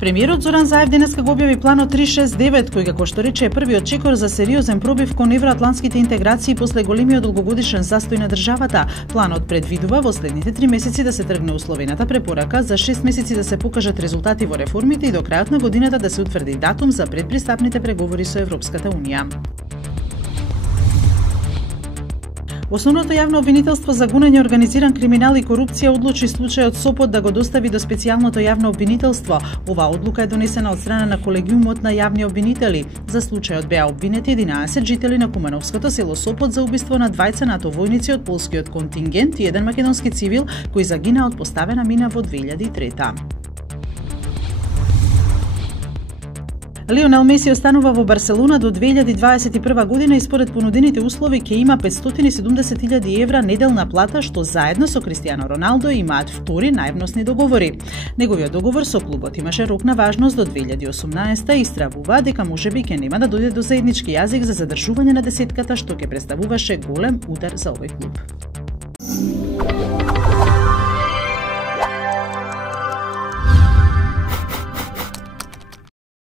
Премиерот Зоран Заев денеска го објави планот 369, кој како што рече е првиот чекор за сериозен пробив кон евроатлантските интеграции после големиот долгогодишен застој на државата. Планот предвидува во следните 3 месеци да се тргне условената препорака, за 6 месеци да се покажат резултати во реформите и до крајот на годината да се утврди датум за предпристапните преговори со Европската унија. Основното јавно обвинителство за гонење организиран криминал и корупција одлучи случајот Сопот да го достави до специјалното јавно обвинителство. Оваа одлука е донесена од страна на колегиумот на јавни обвинители. За случајот беа обвинети 11 жители на Кумановското село Сопот за убиство на двајца НАТО војници од полскиот контингент и еден македонски цивил кој загина од поставена мина во 2003. Лионел Меси останува во Барселона до 2021 година и според понудените услови ќе има 570.000 евра неделна плата, што заедно со Кристијано Роналдо имаат втори највносни договори. Неговиот договор со клубот имаше рок на важност до 2018 и стравува дека можеби ќе нема да дојде до заеднички јазик за задржување на десетката, што ќе представуваше голем удар за овој клуб.